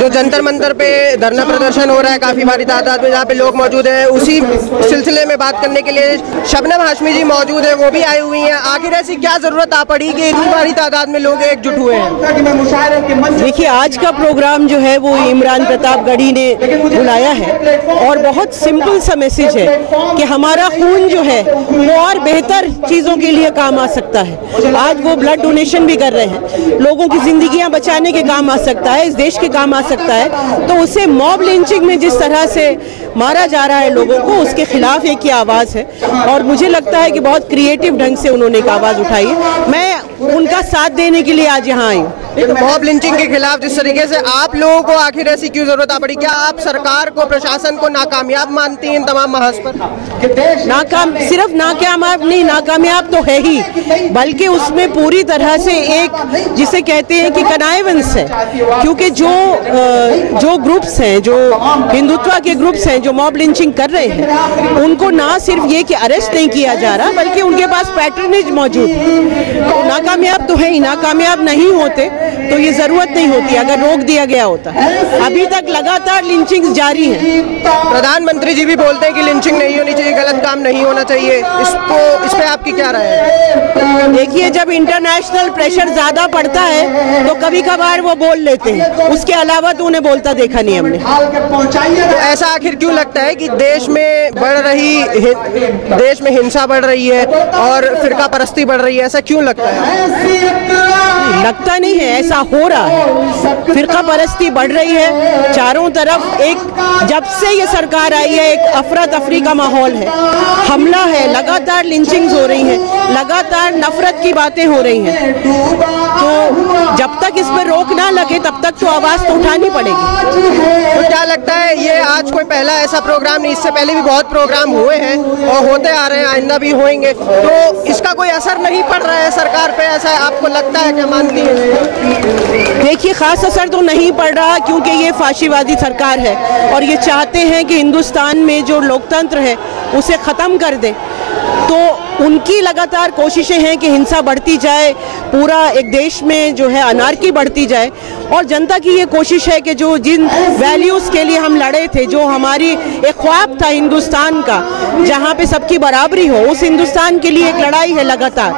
जो जंतर मंतर पे धरना प्रदर्शन हो रहा है काफी भारी तादाद में, जहाँ पे लोग मौजूद हैं, उसी सिलसिले में बात करने के लिए शबनम हाशमी जी मौजूद है, वो भी आई हुई हैं। आखिर ऐसी क्या जरूरत आ पड़ी कि इतनी भारी तादाद में लोग एकजुट हुए हैं? देखिए, आज का प्रोग्राम जो है वो इमरान प्रतापगढ़ी ने बुलाया है और बहुत सिंपल सा मैसेज है कि हमारा खून जो है वो और बेहतर चीज़ों के लिए काम आ सकता है। आज वो ब्लड डोनेशन भी कर रहे हैं, लोगों की जिंदगियां बचाने के काम आ सकता है, इस देश के काम आ सकता है। तो उसे मॉब लिंचिंग में जिस तरह से मारा जा रहा है लोगों को, उसके खिलाफ एक ही आवाज़ है और मुझे लगता है कि बहुत क्रिएटिव ढंग से उन्होंने एक आवाज़ उठाई है। मैं उनका साथ देने के लिए आज यहाँ आई हूँ। मॉब लिंचिंग के खिलाफ जिस तरीके से आप लोगों को आखिर ऐसी क्यों जरूरत आ पड़ी? क्या आप सरकार को, प्रशासन को नाकामयाब मानती हैं इन तमाम महाज पर? नाकाम सिर्फ नाकामयाब नहीं, नाकामयाब तो है ही, बल्कि उसमें पूरी तरह से एक जिसे कहते हैं कि कनाइवेंस है। क्योंकि जो ग्रुप्स हैं, जो हिंदुत्व के ग्रुप्स हैं, जो मॉब लिंचिंग कर रहे हैं, उनको ना सिर्फ ये कि अरेस्ट नहीं किया जा रहा, बल्कि उनके पास पैटर्नेज मौजूद है। तो नाकामयाब तो है ही, नाकामयाब नहीं होते तो ये जरूरत नहीं होती अगर रोक दिया गया होता। अभी तक लगातार लिंचिंग जारी है। प्रधानमंत्री जी भी बोलते हैं कि लिंचिंग नहीं होनी चाहिए, गलत काम नहीं होना चाहिए। इस पे आपकी क्या राय है? देखिए, जब इंटरनेशनल प्रेशर ज्यादा पड़ता है तो कभी कभार वो बोल लेते हैं, उसके अलावा तो उन्हें बोलता देखा नहीं हमने। तो ऐसा आखिर क्यों लगता है कि देश में हिंसा बढ़ रही है और फिरका परस्ती बढ़ रही है? ऐसा क्यों लगता है? लगता नहीं है, ऐसा हो रहा है। फिरका परस्ती बढ़ रही है चारों तरफ। एक जब से ये सरकार आई है, एक अफरा तफरी का माहौल है, हमला है, लगातार लिंचिंग्स हो रही हैं, लगातार नफरत की बातें हो रही हैं। तो जब तक इस पर रोक ना लगे तब तक तो आवाज़ तो उठानी पड़ेगी। तो क्या लगता है, ये आज कोई पहला ऐसा प्रोग्राम नहीं, इससे पहले भी बहुत प्रोग्राम हुए हैं और होते आ रहे हैं, आइंदा भी होंगे, तो इसका कोई असर नहीं पड़ रहा है सरकार पे? ऐसा आपको लगता है? क्या मानती है? देखिए, खास असर तो नहीं पड़ रहा क्योंकि ये फाशीवादी सरकार है और ये चाहते हैं कि हिंदुस्तान में जो लोकतंत्र है उसे ख़त्म कर दे। तो उनकी लगातार कोशिशें हैं कि हिंसा बढ़ती जाए, पूरा एक देश में जो है अनार्की बढ़ती जाए। और जनता की ये कोशिश है कि जो जिन वैल्यूज़ के लिए हम लड़े थे, जो हमारी एक ख्वाब था हिंदुस्तान का जहाँ पे सबकी बराबरी हो, उस हिंदुस्तान के लिए एक लड़ाई है लगातार।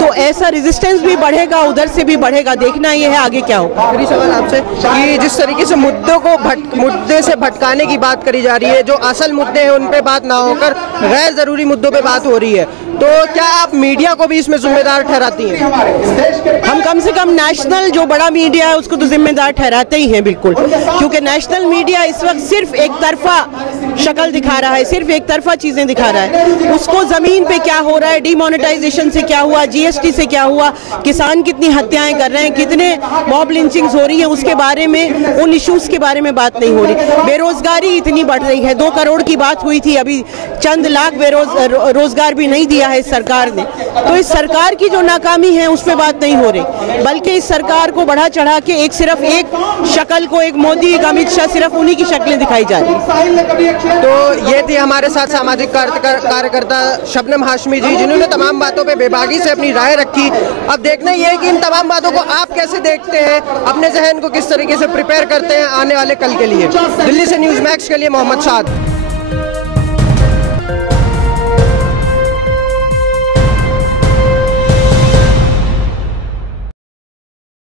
तो ऐसा रेजिस्टेंस भी बढ़ेगा, उधर से भी बढ़ेगा। देखना ये है आगे क्या होगा। आखिरी सवाल आपसे कि जिस तरीके से मुद्दे से भटकाने की बात करी जा रही है, जो असल मुद्दे हैं उन पे बात ना होकर गैर जरूरी मुद्दों पे बात हो रही है, तो क्या आप मीडिया को भी इसमें जिम्मेदार ठहराती हैं? हम कम से कम नेशनल जो बड़ा मीडिया है उसको तो जिम्मेदार ठहराते ही हैं, बिल्कुल। क्योंकि नेशनल मीडिया इस वक्त सिर्फ एक तरफा शक्ल दिखा रहा है, सिर्फ एक तरफा चीज़ें दिखा रहा है। उसको ज़मीन पे क्या हो रहा है, डिमोनेटाइजेशन से क्या हुआ, जीएसटी से क्या हुआ, किसान कितनी हत्याएं कर रहे हैं, कितने मॉब लिंचिंग्स हो रही हैं, उसके बारे में, उन इश्यूज़ के बारे में बात नहीं हो रही। बेरोजगारी इतनी बढ़ रही है, 2 करोड़ की बात हुई थी, अभी चंद लाख रोजगार भी नहीं दिया है इस सरकार ने। तो इस सरकार की जो नाकामी है उस पर बात नहीं हो रही, बल्कि इस सरकार को बढ़ा चढ़ा के सिर्फ एक शक्ल को, एक मोदी, एक अमित शाह, सिर्फ उन्हीं की शक्लें दिखाई जा रही। तो ये थी हमारे साथ सामाजिक कार्यकर्ता शबनम हाशमी जी, जिन्होंने तमाम बातों पे बेबाकी से अपनी राय रखी। अब देखना ये है कि इन तमाम बातों को आप कैसे देखते हैं, अपने जहन को किस तरीके से प्रिपेयर करते हैं आने वाले कल के लिए। दिल्ली से न्यूज़ मैक्स के लिए मोहम्मद शाद।